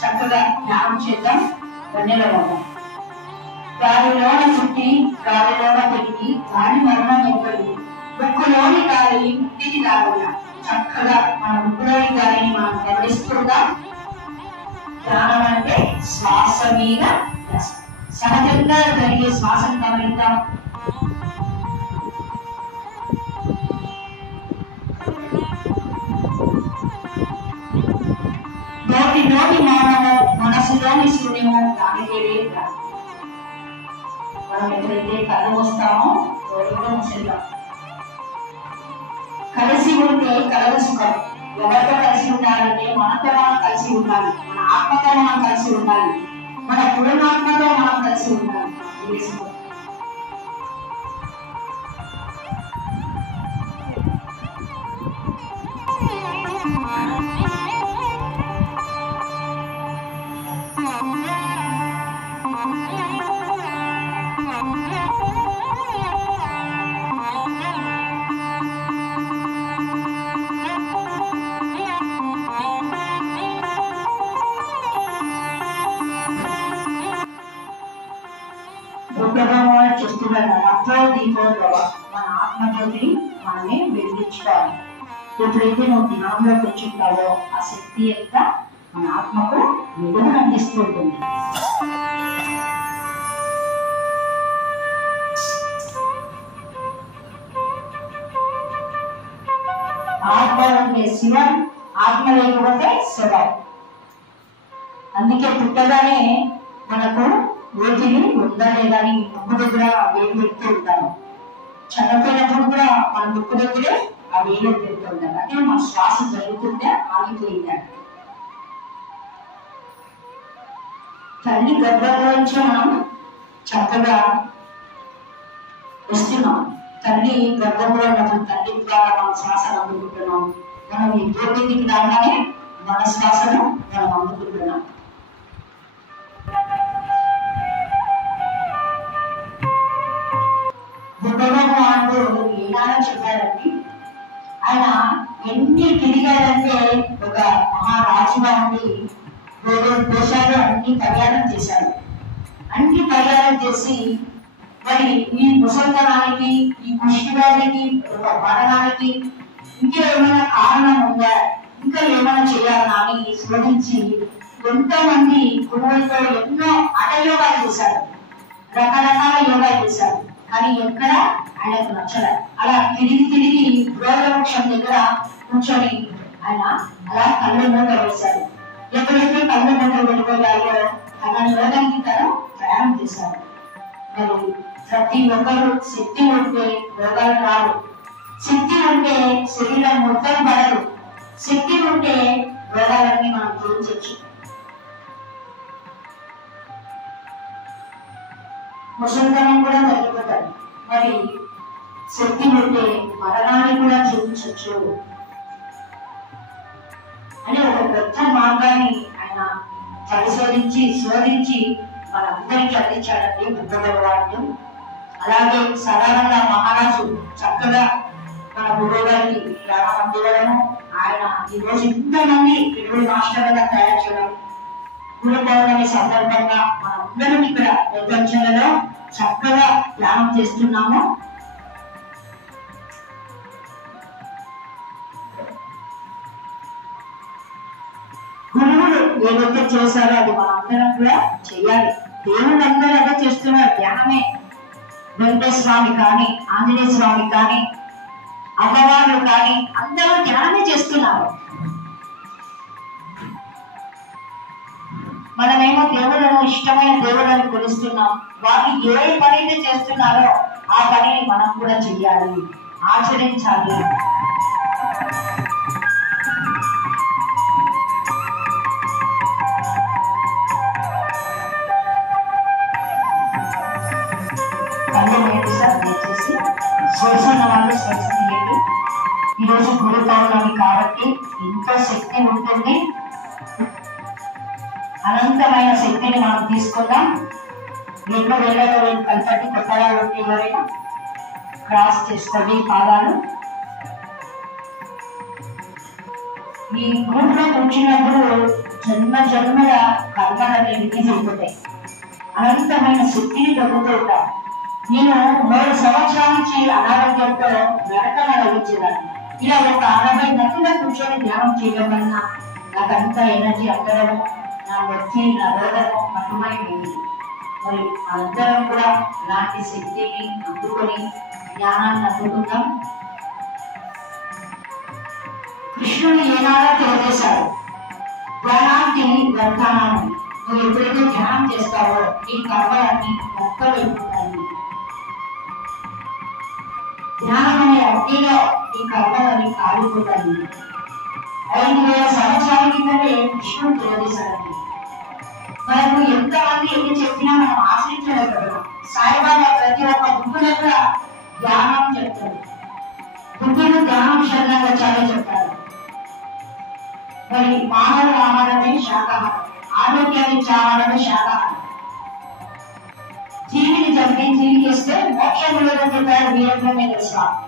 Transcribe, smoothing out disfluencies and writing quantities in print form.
చక్కగా ధ్యానం చేద్దాం. ధన్యవాదాలు. గాలిలోన చుట్టి గాలిలోన పెరిగి గాలి మరణం ఎక్కడి ముక్కులోని గాలి ఇంటికి రాకుండా చక్కగా మన ముక్కులోని గాలిని మనం గమనిస్తుందాం. ధ్యానం అంటే శ్వాస మీద సహజంగా జరిగే శ్వాసను గమనిద్దాం. నోటిలోని మౌనము మనసులోని శూన్యము దానికే మనం ఎప్పుడైతే కళ్ళు వస్తామో తోడు కూడా ముసిద్దాం. కలిసి ఉంటే కలగ సుఖం. ఎవరితో కలిసి ఉండాలంటే మనతో మనం కలిసి ఉండాలి, మన ఆత్మతో మనం కలిసి ఉండాలి, మన పూర్ణాత్మతో మనం కలిసి ఉండాలి. మన ఆత్మజ్యోతిని మనమే వెలిగించుకోవాలి. ఎప్పుడైతే నువ్వు ధ్యానంలోకి వచ్చుంటావో ఆ శక్తి యొక్క మన ఆత్మకు వెలుగును అందిస్తూ ఉంటుంది. ఆత్మ ఉంటే శివం, ఆత్మ లేకపోతే శివం. అందుకే పుట్టగానే మనకు ఊపిరి ఉందా లేదా అని ముక్కు దగ్గర వేలు పెడుతూ ఉంటాము. చనిపోయినప్పుడు కూడా మన ముక్కు దగ్గరే ఆ వేలు పెడుతూ ఉంటారు. అంటే మన శ్వాస జరుగుతుందా ఆగిపోయిందా. తల్లి గర్భంలోంచి మనం చక్కగా వస్తున్నాం. తల్లి గర్భంలో ఉన్నప్పుడు తల్లి ద్వారా మన శ్వాసను అందుకుంటున్నాం. మనం ఈ భూమికి రాగానే మన శ్వాసను మనం అందుకుంటున్నాం. బుద్ధభగవానుడు ఏనాడో చెప్పాడండి. ఆయన ఎన్ని తిరిగాడంటే ఒక మహారాజుగా ఉండి దేశాలు అన్ని పర్యాటన చేశాడు. అన్ని పర్యాటన చేసి మరి ఈ ముసల్తనానికి, ఈ కుష్టివ్యాధికి, ఒక మరణానికి ఇంకా ఏమైనా కారణం ఉందా, ఇంకా ఏమైనా చేయాలా అని శోధించి ఎంతో మంది గురువులతో ఎన్నో అటయోగాలు చేశాడు, రకరకాల యోగాలు చేశాడు. కానీ ఎక్కడ ఆయనకు నచ్చల. అలా తిరిగి తిరిగి రోగవృక్షం దగ్గర కూర్చొని ఆయన అలా కళ్ళు మూట వేశాడు. ఎప్పుడైతే కళ్ళు మూట వెళ్ళిపోయాయో తన యోగానికి తను ప్రయాణం చేశాడు. మరి ప్రతి ఒక్కరు శక్తి ఉంటే రోగాలు రావు, శక్తి ఉంటే శరీరం మొత్తం పడదు, శక్తి ఉంటే రోగాలన్నీ మనం జయించవచ్చు. ముసలితనం కూడా తగ్గిపోతాడు. మరి శక్తి ఉంటే మరణాన్ని కూడా జయించవచ్చు అని ఒక పెద్ద మార్గాన్ని ఆయన పరిశోధించి శోధించి మనందరికీ అందించాడండి బుద్ధ భగవానుడు. అలాగే సాధారణంగా మహారాజు చక్కగా మన గురువు గారికి ప్రాణం అందివ్వడము, ఆయన ఈరోజు ఇంతమంది తెలుగు మాస్టర్లుగా తయారు చేయడం, గురు పౌర్ణమి సందర్భంగా మనందరం ఇక్కడ ప్రపంచంలో చక్కగా ధ్యానం చేస్తున్నాము. గురువులు ఏదైతే చేశారో అది మనందరం కూడా చేయాలి. దేవుళ్ళందరూ అదే చేస్తున్నారు, ధ్యానమే. వెంకటేశ్వర స్వామి కానీ, ఆంజనేయ స్వామి కానీ, అమ్మవార్లు కానీ అందరూ ధ్యానమే చేస్తున్నారు. మనమేమో దేవులను ఇష్టమైన దేవులను కొలుస్తున్నాం. వారు ఏ పనిని చేస్తున్నారో ఆ పనిని మనం కూడా చెయ్యాలి, ఆచరించాలి. ఈరోజు గురు పౌర్ణమి కాబట్టి ఎంతో శక్తి ఉంటుంది. అనంతమైన శక్తిని మనం తీసుకుందాం. రెండు వేలలో కలపట్టి కొత్తగా ఉంటే ఎవరైనా క్రాస్ చేసుకోండి పాదాలు. ఈ గ్రూప్ లో కూర్చున్నప్పుడు జన్మ జన్మల కర్మలన్నీ రిలీజ్ అయిపోతాయి. అనంతమైన శక్తిని పొందుతూ ఉంటాం. నేను 3 సంవత్సరాల నుంచి అనారోగ్యంతో నడకన లభించేదాన్ని. ఇలా ఒక 60 గంటల కూర్చొని ధ్యానం చేయడం వలన నాకంత ఎనర్జీ అందడము, నా వచ్చి నా రోగము మటుమై ఉంది. మరి అందరం కూడా అలాంటి శక్తిని అందుకొని జ్ఞానాన్ని అందుకుందాం. కృష్ణుడు ఏనాడో తెలియజేశాడు, జ్ఞానాన్ని వర్ధనాన్ని. నువ్వు ఎప్పుడైతే ధ్యానం చేస్తావో ఈ కర్మలన్నీ మొక్కలు అయిపోతాయి. ధ్యానం అనే అగ్నిలో ఈ కర్మలన్నీ కాలిపోతాయి. 5000 సంవత్సరాల కిందనే కృష్ణుడు తెలియజేశాడండి. మనకు ఎంతమంది ఎన్ని చెప్పినా మనం ఆశ్రయించలేకపోతున్నాం. సాయిబాబా ప్రతి ఒక్క బుక్ దగ్గర ధ్యానం చెప్తాడు. బుద్ధుడు ధ్యానం శరణంగా చాలా చెప్తారు. మరి మానవుల ఆహారమే శాకాహారం, ఆరోగ్యాన్ని ఇచ్చే శాకాహారం. జీవిని చంపి జీవిస్తే మోక్షం లేదని చెప్పారు వీరబ్రహ్మేంద్ర స్వామి.